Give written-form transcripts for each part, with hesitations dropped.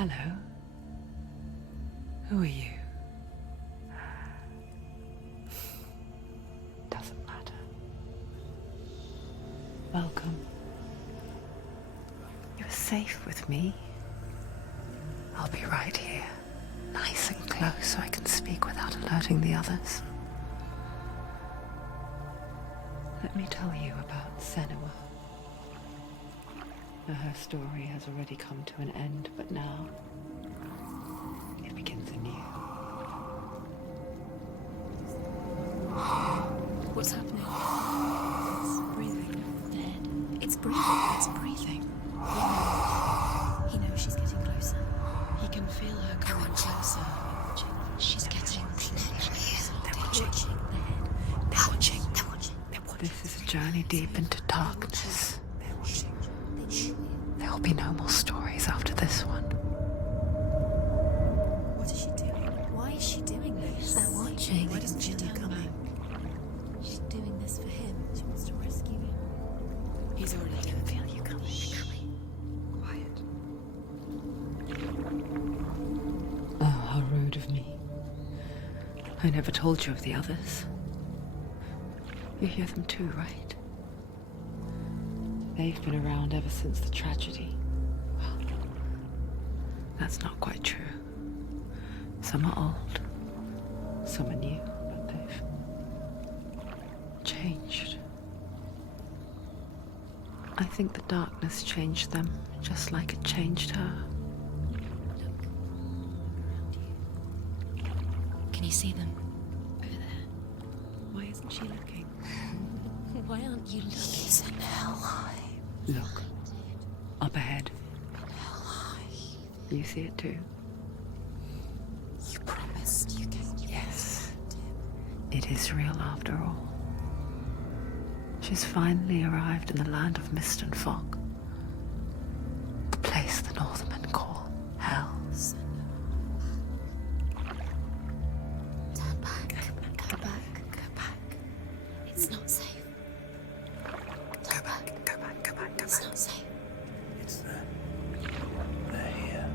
Hello. Who are you? Doesn't matter. Welcome. You're safe with me. I'll be right here, nice and close so I can speak without alerting the others. Let me tell you about Senua. Her story has already come to an end, but now it begins anew. What's happening? It's breathing. Dead. It's breathing. It's breathing. He knows she's getting closer. He can feel her coming closer. She's getting closer. They're watching. They're watching. They're watching. They're watching. This is a journey deep into darkness. They're watching. There will be no more stories after this one. What is she doing? Why is she doing this? They're watching. Why doesn't she turn back? She's doing this for him. She wants to rescue him. He's already dead. I can feel you coming. Quiet. Oh, how rude of me. I never told you of the others. You hear them too, right? They've been around ever since the tragedy. Well, that's not quite true. Some are old, some are new, but they've changed. I think the darkness changed them, just like it changed her. Can you see them? Over there. Why isn't she looking? Why aren't you looking? He's in hell. Look, up ahead. You see it too? You promised you can. Yes. It is real after all. She's finally arrived in the land of mist and fog. The place the Northmen call Hell. Turn back. Go back. Go back. It's not safe. Go back, go back, go back, go It's back. not safe. It's them. They're here.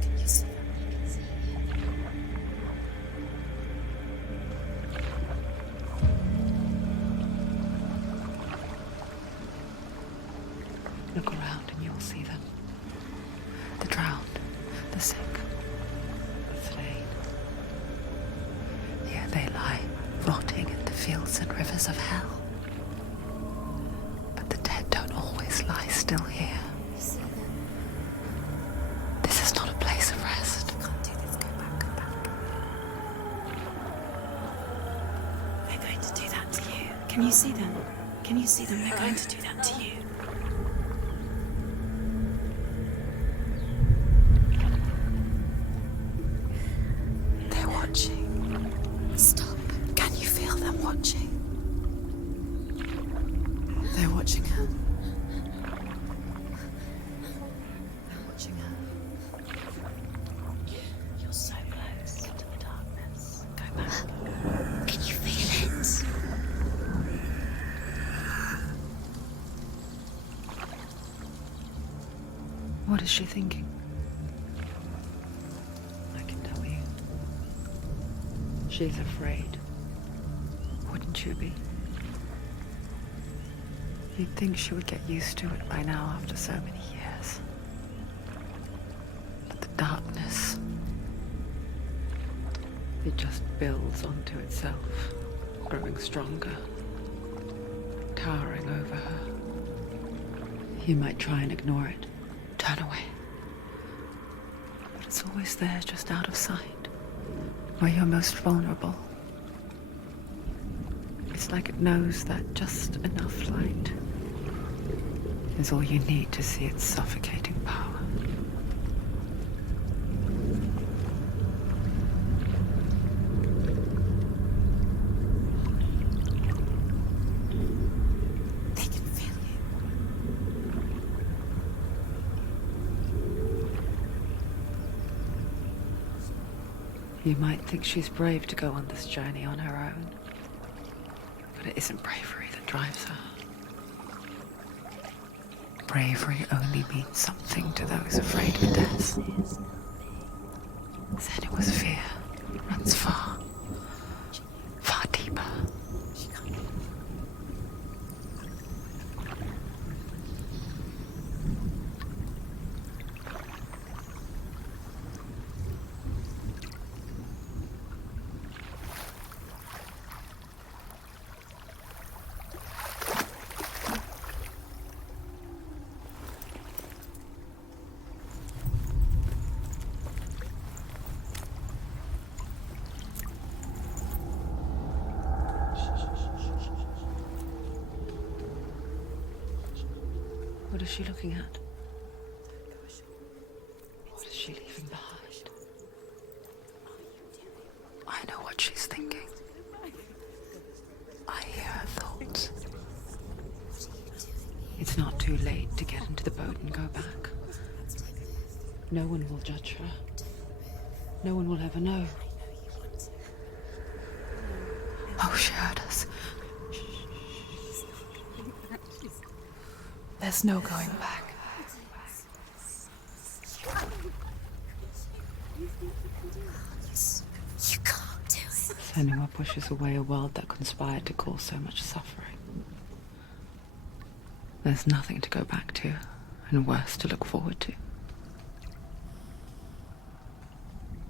Can you see them? I can see Look around and you'll see them. The drowned, the sick, the slain. Here they lie, rotting in the fields and rivers of hell. But the dead don't always lie still here. This is not a place of rest. You can't do this. Go back. Go back. They're going to do that to you. Can you see them? Can you see them? They're going to do that to you. They're watching. Stop. Can you feel them watching? They're watching her. They're watching her. You're so close to the darkness. Go back. Can you feel it? What is she thinking? I can tell you. She's afraid. Wouldn't you be? You'd think she would get used to it by now after so many years. But the darkness, it just builds onto itself, growing stronger, towering over her. You might try and ignore it, turn away. But it's always there, just out of sight, where you're most vulnerable. It's like it knows that just enough light is all you need to see its suffocating power. They can feel you. You might think she's brave to go on this journey on her own, but it isn't bravery that drives her. bravery only means something to those afraid of death, then it was fear runs far, far deeper. What is she looking at? What is she leaving behind? I know what she's thinking. I hear her thoughts. It's not too late to get into the boat and go back. No one will judge her. No one will ever know. Oh, she heard us. There's no going back. You can't do it. Senua pushes away a world that conspired to cause so much suffering. There's nothing to go back to, and worse to look forward to.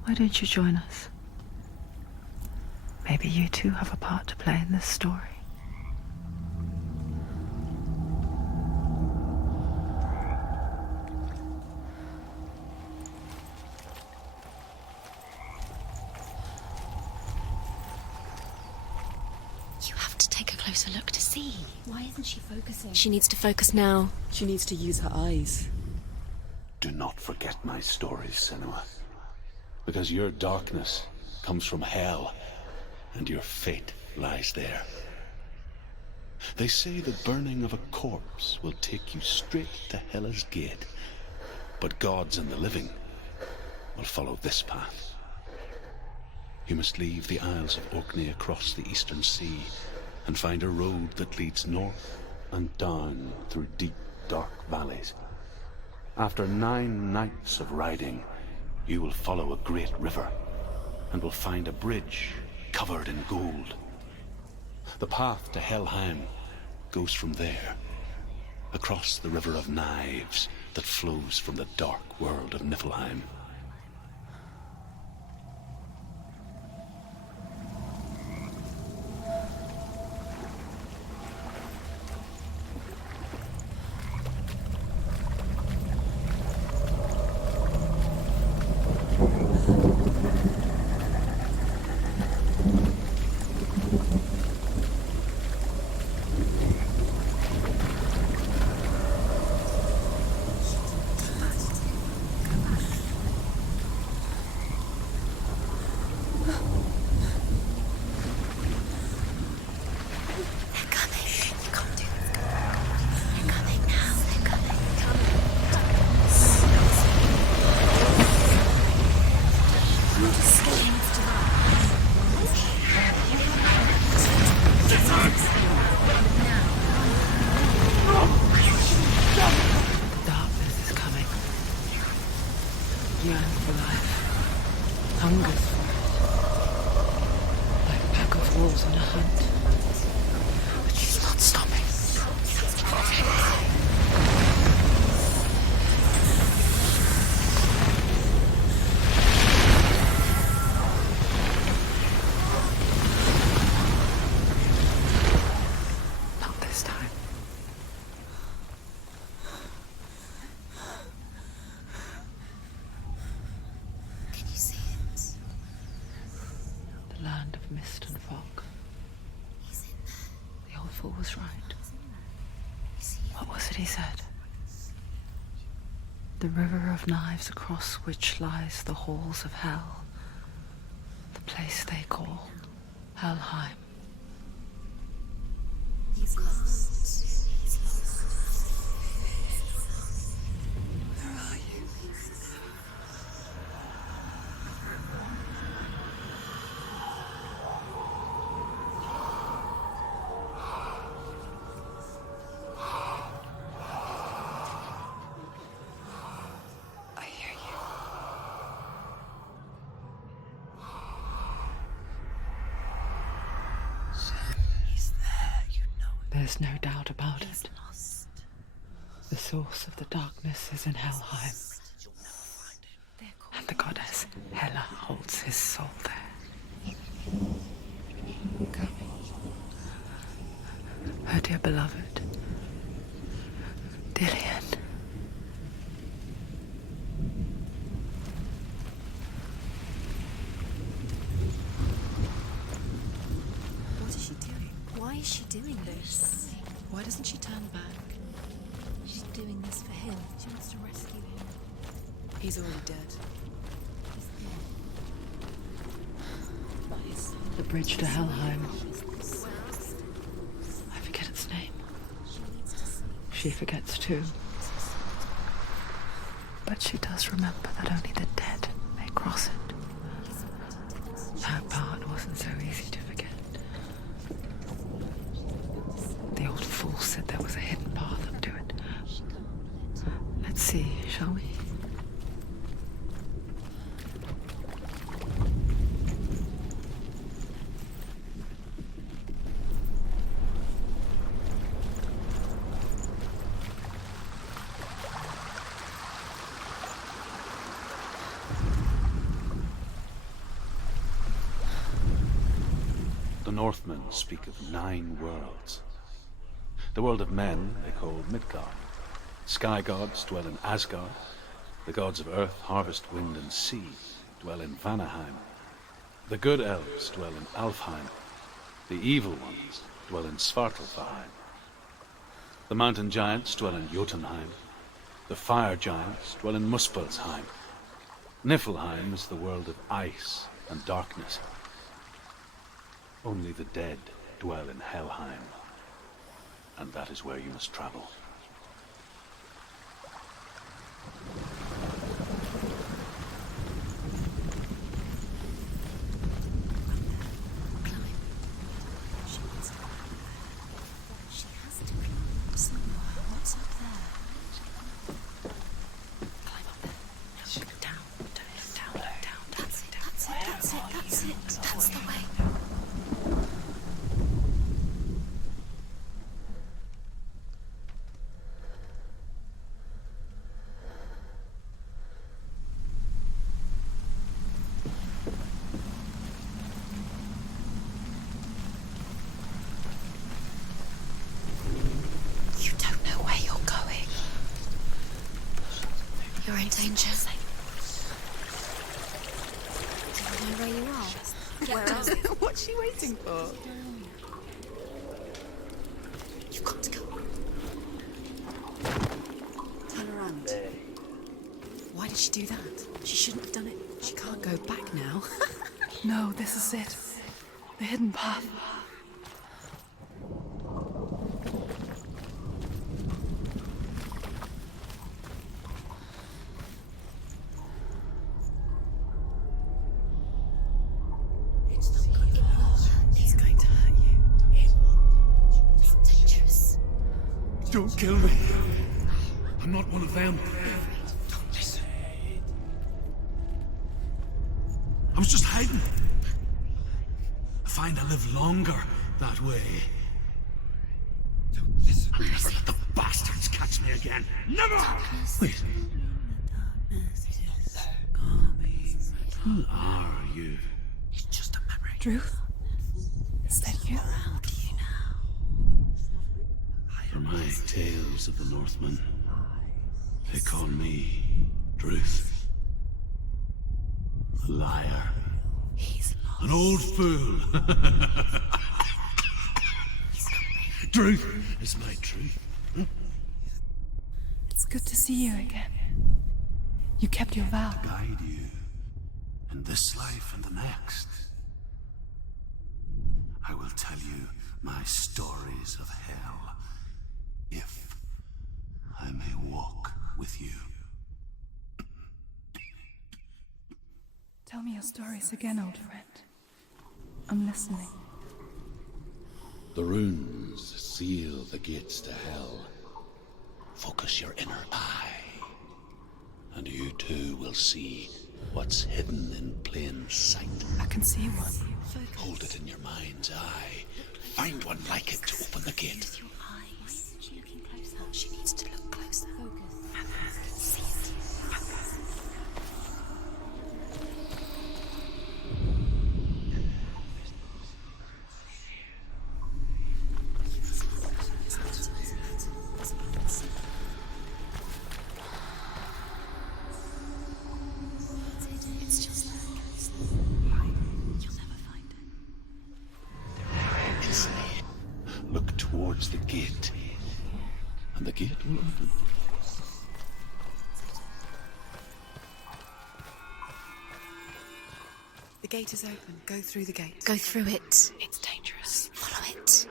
Why don't you join us? Maybe you too have a part to play in this story. You have to take a closer look to see. Why isn't she focusing? She needs to focus now. She needs to use her eyes. Do not forget my stories, Senua. Because your darkness comes from hell, and your fate lies there. They say the burning of a corpse will take you straight to Hela's gate, but gods and the living will follow this path. You must leave the Isles of Orkney across the eastern sea and find a road that leads north and down through deep, dark valleys. After 9 nights of riding, you will follow a great river and will find a bridge covered in gold. The path to Helheim goes from there, across the river of knives that flows from the dark world of Niflheim. Mist and fog. The old fool was right. What was it he said? The river of knives across which lies the halls of hell. The place they call Helheim. He's lost. He's lost. Where are you? There's no doubt about it. The source of the darkness is in Helheim. And the goddess Hela holds his soul there. Her dear beloved, Dillian. What is she doing? Why is she doing this? Why doesn't she turn back? She's doing this for him. She wants to rescue him. He's already dead. The bridge to Helheim. I forget its name. She forgets too. But she does remember that only the dead may cross it. That part wasn't so easy to forget. The old fool said there was a hidden path up to it. Let's see, shall we? The Northmen speak of 9 worlds. The world of men they call Midgard. Sky gods dwell in Asgard. The gods of earth, harvest, wind, and sea dwell in Vanaheim. The good elves dwell in Alfheim. The evil ones dwell in Svartalfheim. The mountain giants dwell in Jotunheim. The fire giants dwell in Muspelheim. Niflheim is the world of ice and darkness. Only the dead dwell in Helheim, and that is where you must travel. She has to climb somewhere. What's up there? Climb up there. Down. That's it. That's the way. You don't know where you're going. You're in danger. Do you know where you are? Where else? What's she waiting for? You've got to go. Turn around. Why did she do that? She shouldn't have done it. She can't go back now. No, this is it. The hidden path. It's going to hurt you. It's dangerous. Don't kill me. I'm not one of them. Don't listen. I was just hiding. I find I live longer that way. Don't listen. I'll never let the bastards catch me again. Never! Wait. Who are you? It's just a memory. Druth? Is that you? Around you now. For my tales of the Northmen, they call me Druth. A liar. He's lost. An old fool. Truth is my truth. It's good to see you again. You kept your vow. Guide you in this life and the next. I will tell you my stories of hell, if I may walk with you. Tell me your stories again, old friend. I'm listening. The runes seal the gates to hell. Focus your inner eye, and you too will see what's hidden in plain sight. I can see one. Hold it in your mind's eye. find one like it to open the gate. Use your eyes. Is she looking closer? She needs to look closer. Focus. See it. It's just there. You'll never find it. Listen. Look towards the gate, and the gate will open. The gate is open. Go through the gate. Go through it. It's dangerous. Follow it.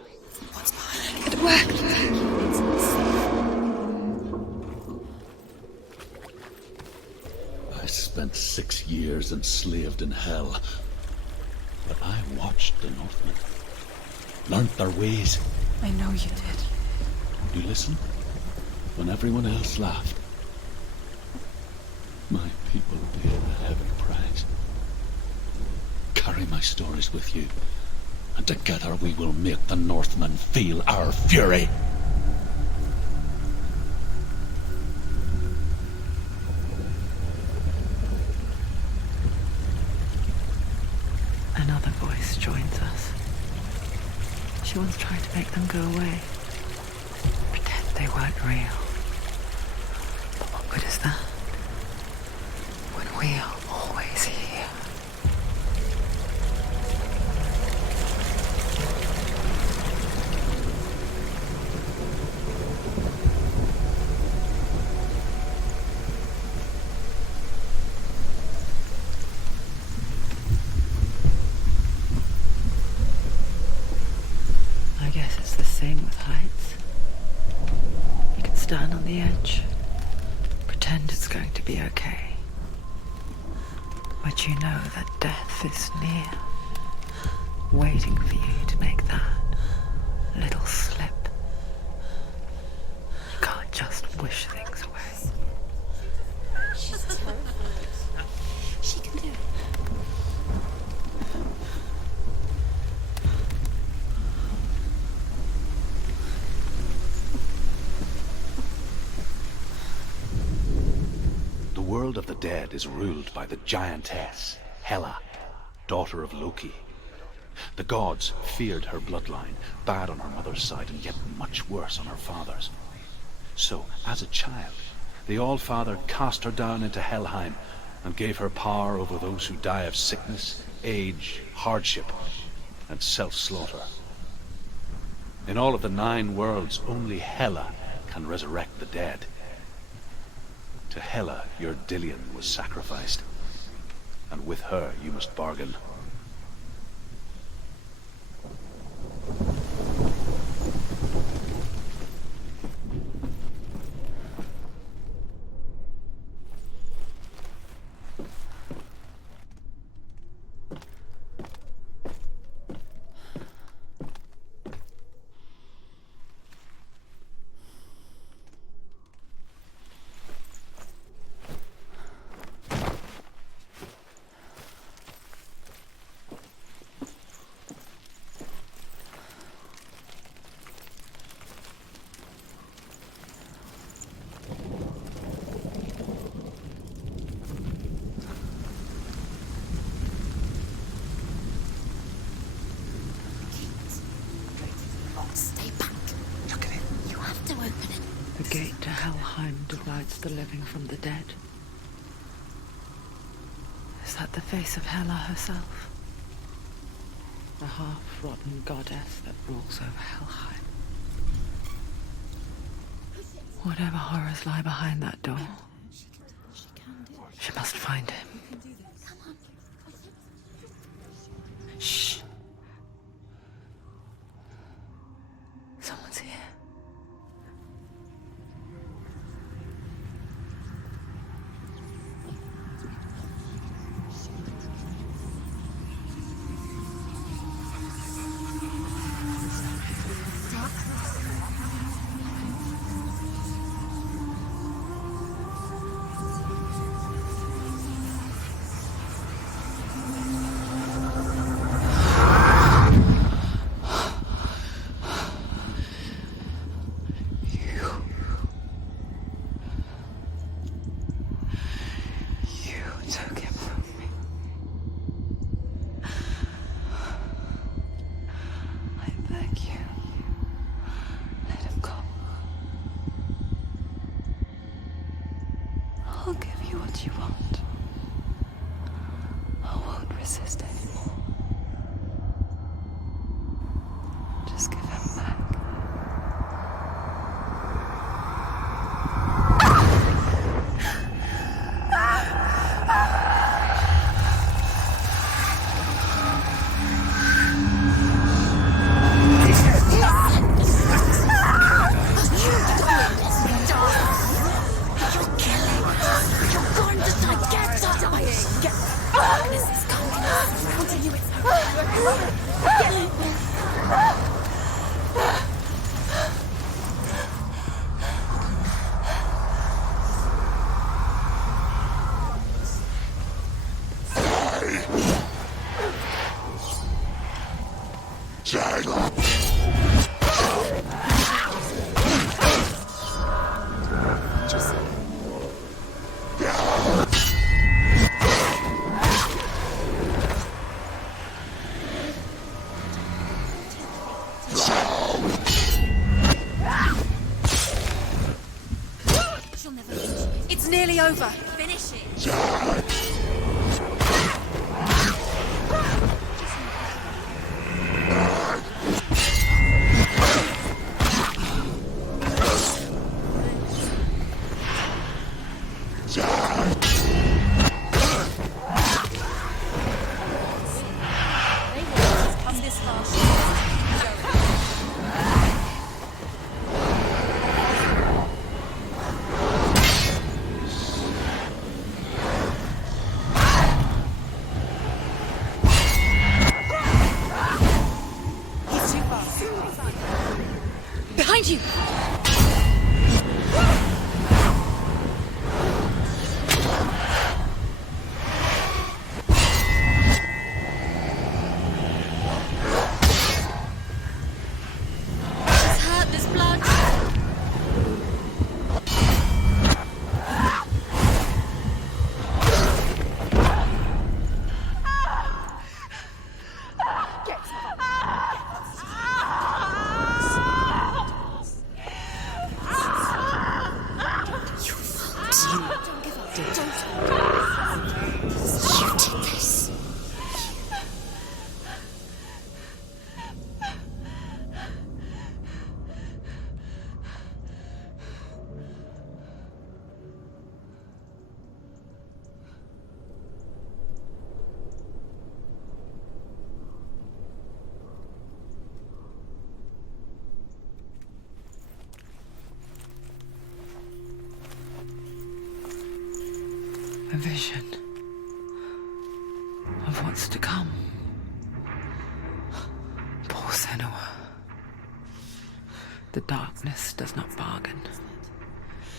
What's behind it? It worked. I spent 6 years enslaved in hell, but I watched the Northmen, learnt their ways. I know you did. You listen when everyone else laughed. My people paid a heavy price. Carry my stories with you, and together we will make the Northmen feel our fury. Another voice joins us. She once tried to make them go away. Pretend they weren't real. But what good is that? When we are always here. I guess it's the same with heights. You can stand on the edge, pretend it's going to be okay. But you know that death is near, waiting for you to make that little slip. You can't just wish things away. She's terrified. She can do it. The world of the dead is ruled by the giantess, Hela, daughter of Loki. The gods feared her bloodline, bad on her mother's side and yet much worse on her father's. So, as a child, the All-Father cast her down into Helheim and gave her power over those who die of sickness, age, hardship, and self-slaughter. In all of the 9 worlds, only Hela can resurrect the dead. To Hela, your Dillion was sacrificed, and with her you must bargain. Stay back. Look at it. You have to open it. The gate to Helheim divides the living from the dead. Is that the face of Hela herself? A half-rotten goddess that walks over Helheim. Whatever horrors lie behind that door, she must find him. Shh. Someone's here. took him from me. I beg you, let him go. I'll give you what you want. I won't resist anymore. Just give him back. It's nearly over. Finish it. Behind you! It's hurt, there's blood. A vision of what's to come. Poor Senua. The darkness does not bargain.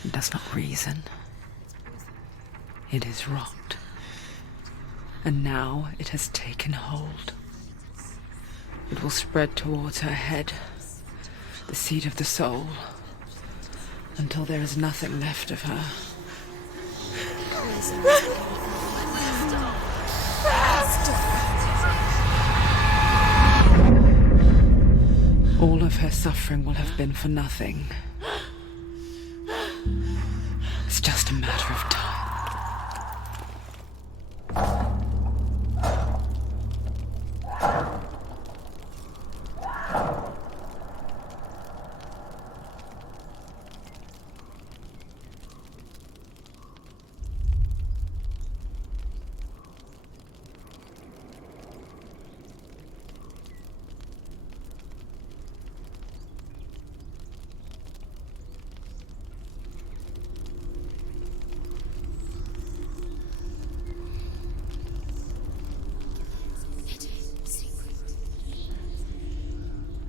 It does not reason. It is rot. And now it has taken hold. It will spread towards her head, the seat of the soul, until there is nothing left of her. All of her suffering will have been for nothing. It's just a matter of time.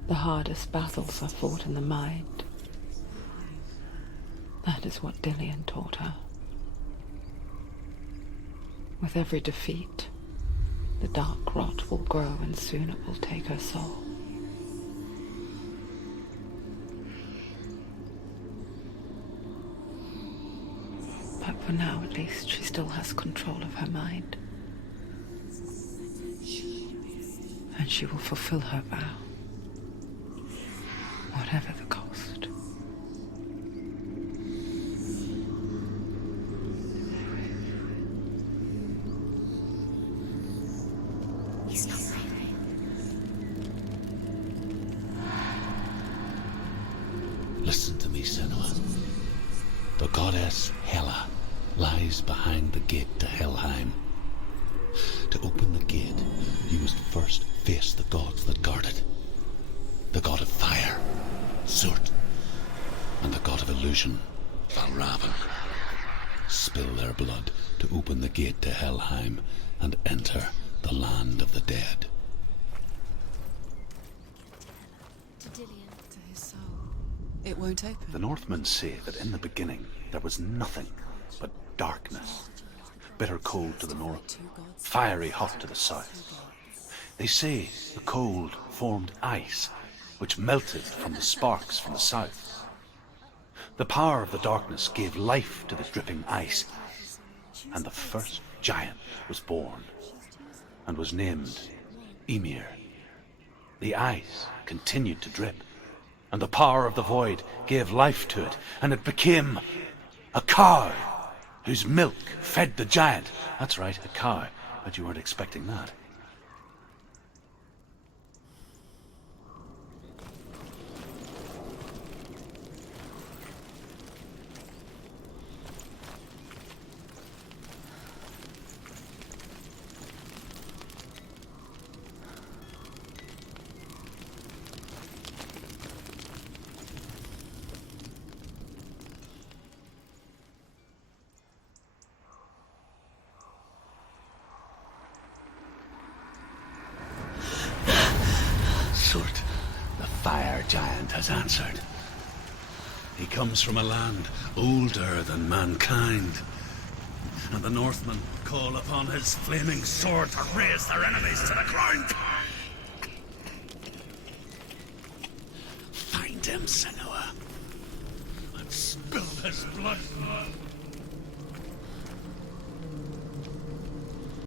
The hardest battles are fought in the mind. That is what Dillian taught her. With every defeat, the dark rot will grow and soon it will take her soul. But For now, at least, she still has control of her mind. And she will fulfill her vow, whatever the cost. He's not ready. Listen to me, Senua. The goddess Hela lies behind the gate to Helheim. To open the gate, you must first face the gods that guard it. The god of fire, Surt, and the god of illusion, Valravan. Spill their blood to open the gate to Helheim and enter the land of the dead. To Dillian. To his soul. It won't open. The Northmen say that in the beginning there was nothing but darkness. Bitter cold to the north, fiery hot to the south. They say the cold formed ice, which melted from the sparks from the south. The power of the darkness gave life to the dripping ice, and the first giant was born, and was named Ymir. The ice continued to drip, and the power of the void gave life to it, and it became a cow, whose milk fed the giant. That's right, a cow. Bet you weren't expecting that. Surt, the fire giant, has answered. He comes from a land older than mankind, and the Northmen call upon his flaming sword to raise their enemies to the ground. Find him, Senua, and spill his blood.